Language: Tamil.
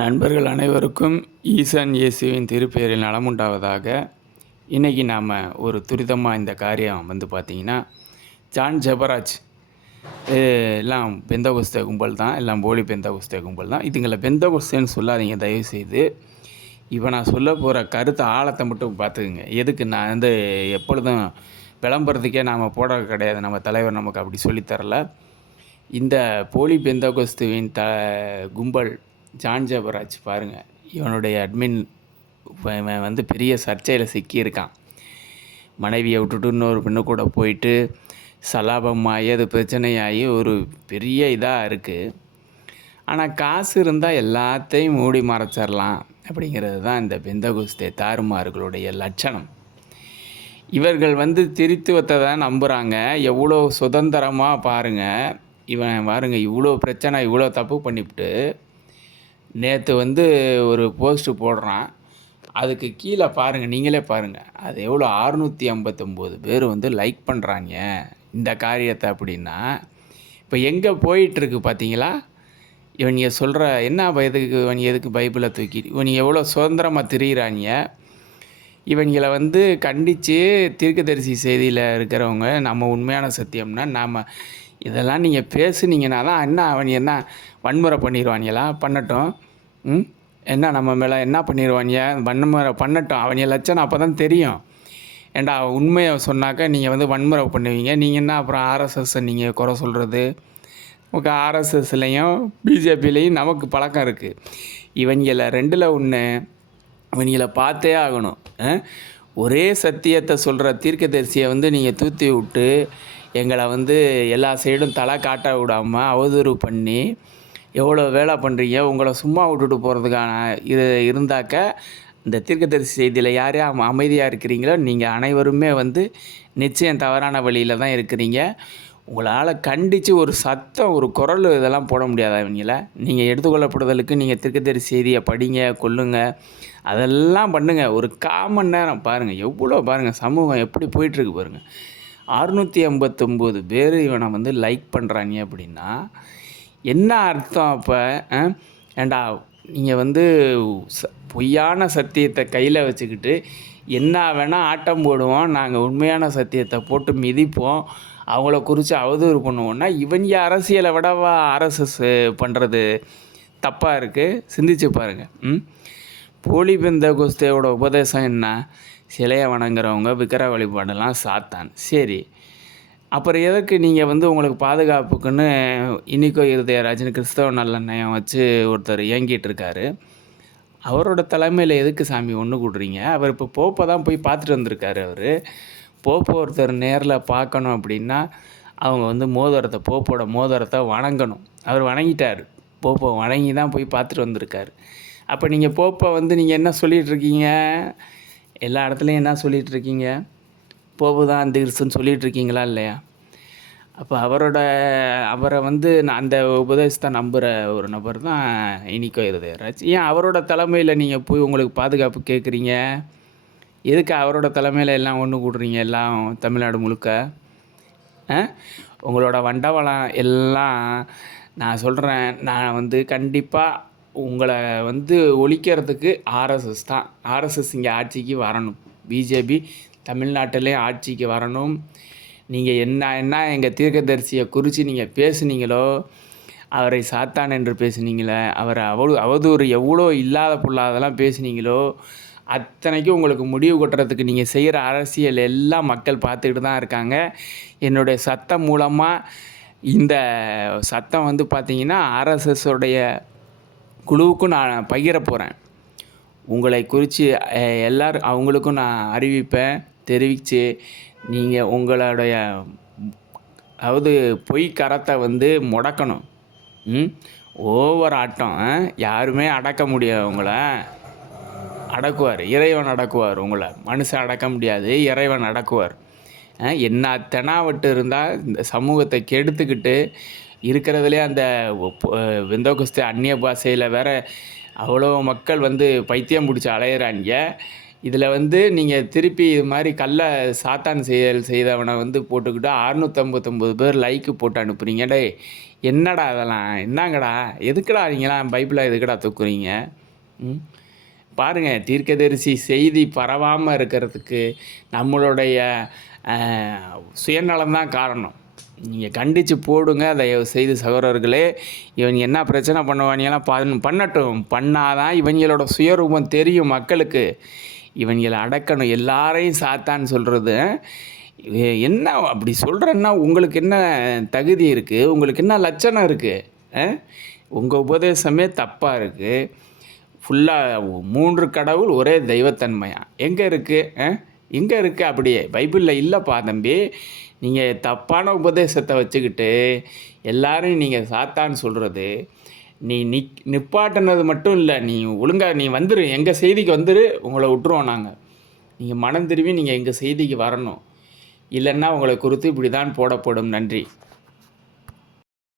நண்பர்கள் அனைவருக்கும் ஈசன் இயேசுவின் திருப்பெயரில் நலமுண்டாவதாக. இன்றைக்கி நாம் ஒரு துரிதமாக இந்த காரியம் வந்து பார்த்திங்கன்னா ஜான் ஜபராஜ் எல்லாம் பெந்தகுஸ்த கும்பல் தான் எல்லாம் போலி பெந்தகுஸ்த கும்பல் தான். இதுங்களை பெந்தகுஸ்தேன்னு சொல்லாதீங்க தயவுசெய்து. இப்போ நான் சொல்ல போகிற கருத்து ஆழத்தை மட்டும் பார்த்துக்குங்க. எதுக்கு நான் வந்து எப்பொழுதும் விளம்பரத்துக்கே நாம் போடுறது கிடையாது. நம்ம தலைவர் நமக்கு அப்படி சொல்லித்தரல இந்த போலி பெந்தகோஸ்துவின் த கும்பல் ஜான் ஜபராஜ் பாருங்கள் இவனுடைய அட்மின் இவன் வந்து பெரிய சர்ச்சையில் சிக்கியிருக்கான். மனைவியை விட்டுட்டு இன்னொரு பெண்ணு கூட போயிட்டு சலாபமாகி அது பிரச்சனையாகி ஒரு பெரிய இதாக இருக்குது ஆனால் காசு இருந்தால் எல்லாத்தையும் மூடி மறைச்சிடலாம் அப்படிங்கிறது தான் இந்த பெந்தகுஸ்தே தாறுமார்களுடைய லட்சணம். இவர்கள் வந்து திருத்துவத்தை தான் நம்புகிறாங்க எவ்வளோ சுதந்திரமாக பாருங்கள் இவன் பாருங்கள் இவ்வளோ பிரச்சனை இவ்வளோ தப்பு பண்ணிவிட்டு நேற்று வந்து ஒரு போஸ்ட்டு போடுறான். அதுக்கு கீழே பாருங்கள் நீங்களே பாருங்கள் அது எவ்வளோ? அறுநூற்றி ஐம்பத்தொம்போது பேர் வந்து லைக் பண்ணுறாங்க இந்த காரியத்தை அப்படின்னா இப்போ எங்கே போயிட்டுருக்கு பார்த்தீங்களா? இவங்க சொல்கிற என்ன எதுக்கு இவன் எதுக்கு பைபிளை தூக்கி இவன் எவ்வளோ சுதந்திரமாக திரியிறாங்க? இவங்களை வந்து கண்டித்து தீர்க்கதரிசி செய்தியில் இருக்கிறவங்க நம்ம உண்மையான சத்தியம்னா நாம் இதெல்லாம் நீங்கள் பேசுனீங்கன்னா தான் என்ன அவன் என்ன வன்முறை பண்ணிடுவாங்களா பண்ணட்டும். ம்? என்ன நம்ம மேலே என்ன பண்ணிடுவானிய வன்முறை பண்ணட்டும். அவனிய லட்சணம் அப்போ தான் தெரியும். ஏண்டா உண்மையை சொன்னாக்கா நீங்கள் வந்து வன்முறை பண்ணுவீங்க. நீங்கள் என்ன அப்புறம் ஆர்எஸ்எஸ்ஸை நீங்கள் குறை சொல்கிறது நமக்கு ஆர்எஸ்எஸ்லேயும் பிஜேபிலையும் நமக்கு பழக்கம் இருக்குது இவங்கள ரெண்டில் ஒன்று இவங்களை பார்த்தே ஆகணும். ஒரே சத்தியத்தை சொல்கிற தீர்க்கதரிசியை வந்து நீங்கள் தூத்தி விட்டு எங்களை வந்து எல்லா சைடும் தலை காட்ட விடாமல் அவதூறு பண்ணி எவ்வளோ வேலை பண்ணுறீங்க உங்களை சும்மா விட்டுட்டு போகிறதுக்கான இது இருந்தாக்க இந்த தீர்க்கதரிசி செய்தியில் யார் அமைதியாக இருக்கிறீங்களோ நீங்கள் அனைவருமே வந்து நிச்சயம் தவறான வழியில் தான் இருக்கிறீங்க. உங்களால் கண்டித்து ஒரு சத்தம் ஒரு குரல் இதெல்லாம் போட முடியாது அவங்கள நீங்கள் எடுத்துக்கொள்ளப்படுதலுக்கு நீங்கள் தீர்க்கதரிசி செய்தியை படிங்க கொல்லுங்க. அதெல்லாம் பண்ணுங்கள் ஒரு காமன் நேரம் பாருங்கள் எவ்வளோ பாருங்கள் சமூகம் எப்படி போயிட்டுருக்கு பாருங்கள் அறுநூற்றி ஐம்பத்தொம்போது பேர் இவனை வந்து லைக் பண்ணுறாங்க அப்படின்னா என்ன அர்த்தம் அப்போ? ஏண்டா நீங்கள் வந்து ச பொய்யான சத்தியத்தை கையில் வச்சுக்கிட்டு என்ன வேணால் ஆட்டம் போடுவோம் நாங்கள் உண்மையான சத்தியத்தை போட்டு மிதிப்போம் அவங்கள குறித்து அவதூறு பண்ணுவோன்னா இவங்க அரசியலை விடவா ஆர்எஸ்எஸ் பண்ணுறது தப்பாக இருக்குது சிந்திச்சு பாருங்கள் ம்? போலி பெந்த குஸ்தேவோட உபதேசம் என்ன? சிலையை வணங்குறவங்க விக்கிர வழிபாடெல்லாம் சாத்தான். சரி. அப்புறம் எதற்கு நீங்கள் வந்து உங்களுக்கு பாதுகாப்புக்குன்னு இனிக்கோ இருதயராஜன் கிறிஸ்தவ நல்லெண்ணெயம் வச்சு ஒருத்தர் இயங்கிட்டு இருக்காரு அவரோட தலைமையில் எதுக்கு சாமி ஒன்று கூடுறீங்க? அவர் இப்போ போப்பை தான் போய் பார்த்துட்டு வந்திருக்காரு அவர். போப்பை ஒருத்தர் நேரில் பார்க்கணும் அப்படின்னா அவங்க வந்து மோதிரத்தை போப்போட மோதிரத்தை வணங்கணும். அவர் வணங்கிட்டார். போப்பை வணங்கி தான் போய் பார்த்துட்டு வந்திருக்காரு. அப்போ நீங்கள் போப்பை வந்து நீங்கள் என்ன சொல்லிகிட்ருக்கீங்க எல்லா இடத்துலையும் என்ன சொல்லிகிட்ருக்கீங்க போப்பு தான் அந்த கிறிஸ்துன்னு சொல்லிகிட்ருக்கீங்களா இல்லையா? அப்போ அவரோட அவரை வந்து நான் அந்த உபதேசத்தை நம்புகிற ஒரு நபர் தான் இனிக்கோ இருதயராஜ். ஏன் அவரோட தலைமையில் நீங்கள் போய் உங்களுக்கு பாதுகாப்பு கேட்குறீங்க எதுக்கு அவரோட தலைமையில் எல்லாம் ஒன்று கூடுறீங்க எல்லாம் தமிழ்நாடு முழுக்க? உங்களோட வண்டவளம் எல்லாம் நான் சொல்கிறேன் நான் வந்து கண்டிப்பாக உங்களை வந்து ஒழிக்கிறதுக்கு ஆர்எஸ்எஸ் தான். ஆர்எஸ்எஸ் இங்கே ஆட்சிக்கு வரணும். பிஜேபி தமிழ்நாட்டிலே ஆட்சிக்கு வரணும். நீங்கள் என்ன என்ன எங்கள் தீர்க்கதரிசியை குறித்து நீங்கள் பேசுனீங்களோ அவரை சாத்தான் என்று பேசுனீங்களே அவரை அவ்வளோ அவதூறு எவ்வளோ இல்லாத பொல்லாதெல்லாம் பேசுனீங்களோ அத்தனைக்கும் உங்களுக்கு முடிவு கொட்டுறதுக்கு நீங்கள் செய்கிற அரசியல் எல்லாம் மக்கள் பார்த்துக்கிட்டு தான் இருக்காங்க. என்னுடைய சத்தம் மூலமாக இந்த சத்தம் வந்து பார்த்திங்கன்னா ஆர்எஸ்எஸ்ஸோடைய குழுவுக்கும் நான் பகிர போகிறேன் உங்களை குறித்து எல்லாரும் அவங்களுக்கும் நான் அறிவிப்பேன் தெரிவித்து நீங்கள் உங்களுடைய அதாவது பொய் கரத்தை வந்து முடக்கணும். ம்? ஓவர் ஆட்டம் ஆ? யாருமே அடக்க முடியாது உங்களை. அடக்குவார். இறைவன் அடக்குவார் உங்களை. மனுஷன் அடக்க முடியாது இறைவன் அடக்குவார். என்ன தெனாவட்டு இருந்தால் இந்த சமூகத்தை கெடுத்துக்கிட்டு இருக்கிறதுலே அந்த விந்தோகஸ்து அந்நிய பாஷையில் வேற அவ்வளோ மக்கள் வந்து பைத்தியம் பிடிச்சி அலையிறாங்க. இதில் வந்து நீங்கள் திருப்பி இது மாதிரி கல்லை சாத்தான் செயல் செய்தவனை வந்து போட்டுக்கிட்டு அறுநூற்றம்பத்தொம்பது பேர் லைக்கு போட்டு அனுப்புறீங்க. என்னடா அதெல்லாம் என்னங்கடா? எதுக்குடா நீங்களாம் பைபிளை எதுக்குடா தூக்குறீங்க? ம்? பாருங்கள் தீர்க்கதரிசி செய்தி பரவாமல் இருக்கிறதுக்கு நம்மளுடைய சுயநலம் சுயநலம்தான் காரணம். நீங்கள் கண்டித்து போடுங்க தயவு செய்து சகோதரர்களே இவன் என்ன பிரச்சனை பண்ணுவானியெல்லாம் பண் பண்ணட்டும். பண்ணாதான் இவங்களோட சுயரூபம் தெரியும் மக்களுக்கு. இவங்களை அடக்கணும் எல்லாரையும் சாத்தான்னு சொல்கிறது என்ன அப்படி சொல்கிறேன்னா உங்களுக்கு என்ன தகுதி இருக்குது உங்களுக்கு என்ன லட்சணம் இருக்குது உங்கள் உபதேசமே தப்பாக இருக்குது ஃபுல்லாக மூன்று கடவுள் ஒரே தெய்வத்தன்மையாக எங்கே இருக்குது எங்கே இருக்குது அப்படியே? பைபிளில் இல்லைப்பா தம்பி. நீங்கள் தப்பான உபதேசத்தை வச்சுக்கிட்டு எல்லாரையும் நீங்கள் சாத்தான்னு சொல்கிறது. நீ நிக் நிப்பாட்டினது மட்டும் இல்லை. நீ ஒழுங்காக நீ வந்துரு. எங்கள் செய்திக்கு வந்துரு. உங்களை விட்டுருவோம் நாங்கள். நீங்கள் மனம் திரும்பி நீங்கள் எங்கள் செய்திக்கு வரணும். இல்லைன்னா உங்களை குறித்து இப்படி தான் போடப்படும். நன்றி.